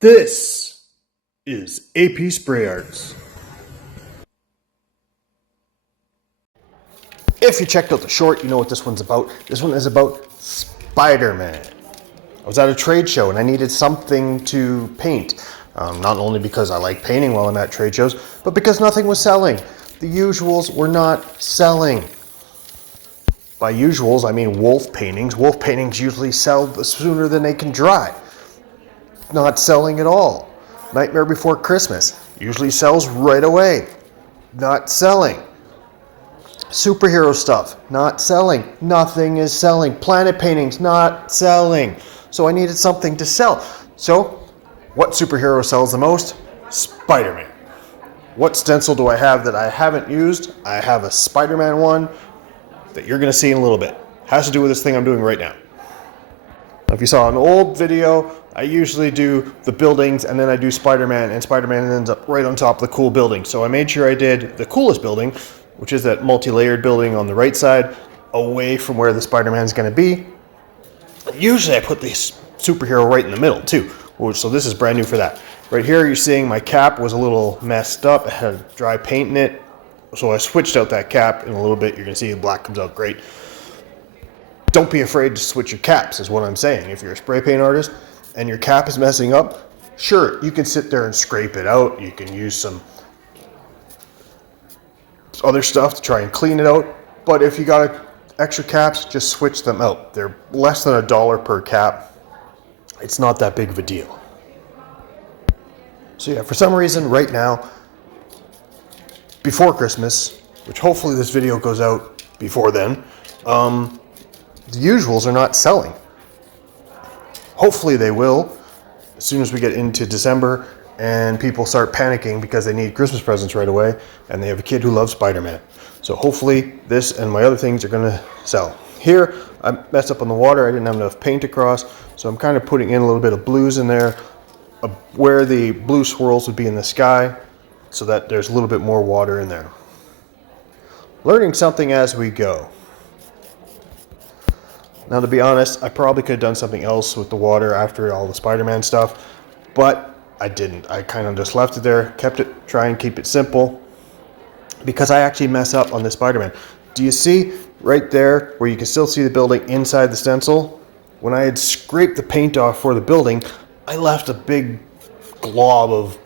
This is AP Spray Arts. If you checked out the short, you know what this one's about. This one is about Spider-Man. I was at a trade show and I needed something to paint. Not only because I like painting while I'm at trade shows, but because nothing was selling. The usuals were not selling. By usuals, I mean wolf paintings. Wolf paintings usually sell sooner than they can dry. Not selling at all. Nightmare Before Christmas usually sells right away. Not selling. Superhero stuff, not selling. Nothing is selling. Planet paintings, not selling. So I needed something to sell. So, what superhero sells the most? Spider-Man. What stencil do I have that I haven't used? I have a Spider-Man one that you're going to see in a little bit. Has to do with this thing I'm doing right now. Now, if you saw an old video, I usually do the buildings and then I do Spider-Man, and Spider-Man ends up right on top of the cool building. So I made sure I did the coolest building, which is that multi-layered building on the right side, away from where the Spider-Man is going to be. Usually I put the superhero right in the middle too, so this is brand new for that. Right here you're seeing my cap was a little messed up. It had dry paint in it, so I switched out that cap in a little bit. You're going to see the black comes out great. Don't be afraid to switch your caps is what I'm saying. If you're a spray paint artist and your cap is messing up, sure, you can sit there and scrape it out. You can use some other stuff to try and clean it out. But if you got extra caps, just switch them out. They're less than $1 per cap. It's not that big of a deal. So yeah, for some reason right now, before Christmas, which hopefully this video goes out before then, the usuals are not selling. Hopefully they will as soon as we get into December and people start panicking because they need Christmas presents right away and they have a kid who loves Spider-Man. So hopefully this and my other things are going to sell. Here I messed up on the water. I didn't have enough paint across, so I'm kind of putting in a little bit of blues in there where the blue swirls would be in the sky so that there's a little bit more water in there. Learning something as we go. Now, to be honest, I probably could have done something else with the water after all the Spider-Man stuff, but I didn't. I kind of just left it there, kept it, try and keep it simple, because I actually mess up on the Spider-Man. Do you see right there where you can still see the building inside the stencil? When I had scraped the paint off for the building, I left a big glob of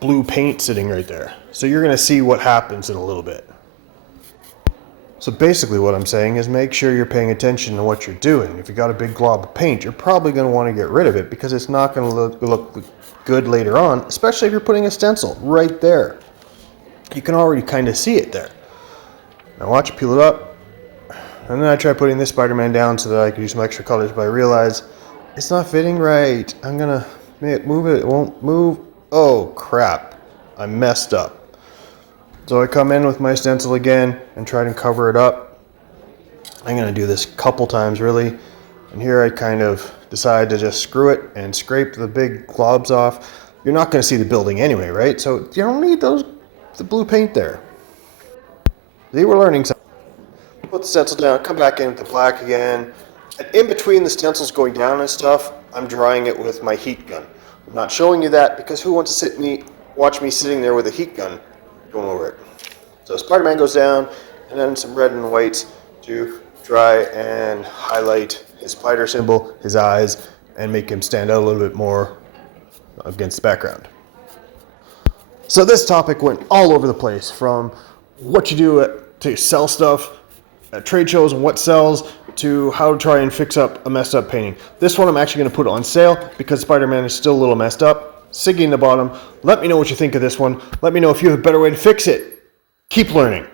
blue paint sitting right there. So you're going to see what happens in a little bit. So basically what I'm saying is make sure you're paying attention to what you're doing. If you got a big glob of paint, you're probably going to want to get rid of it because it's not going to look good later on, especially if you're putting a stencil right there. You can already kind of see it there. Now watch it peel it up. And then I try putting this Spider-Man down so that I could use some extra colors, but I realize it's not fitting right. I'm going to move it. It won't move. Oh, crap. I messed up. So I come in with my stencil again and try to cover it up. I'm going to do this a couple times really. And here I kind of decide to just screw it and scrape the big globs off. You're not going to see the building anyway, right? So you don't need the blue paint there. See, we're learning something. Put the stencil down, come back in with the black again. And in between the stencils going down and stuff, I'm drying it with my heat gun. I'm not showing you that because who wants to watch me sitting there with a heat gun going over it. So Spider-Man goes down, and then some red and whites to try and highlight his spider symbol, his eyes, and make him stand out a little bit more against the background. So this topic went all over the place, from what you do to sell stuff at trade shows and what sells, to how to try and fix up a messed up painting. This one I'm actually going to put on sale because Spider-Man is still a little messed up. Siggy in the bottom. Let me know what you think of this one. Let me know if you have a better way to fix it. Keep learning.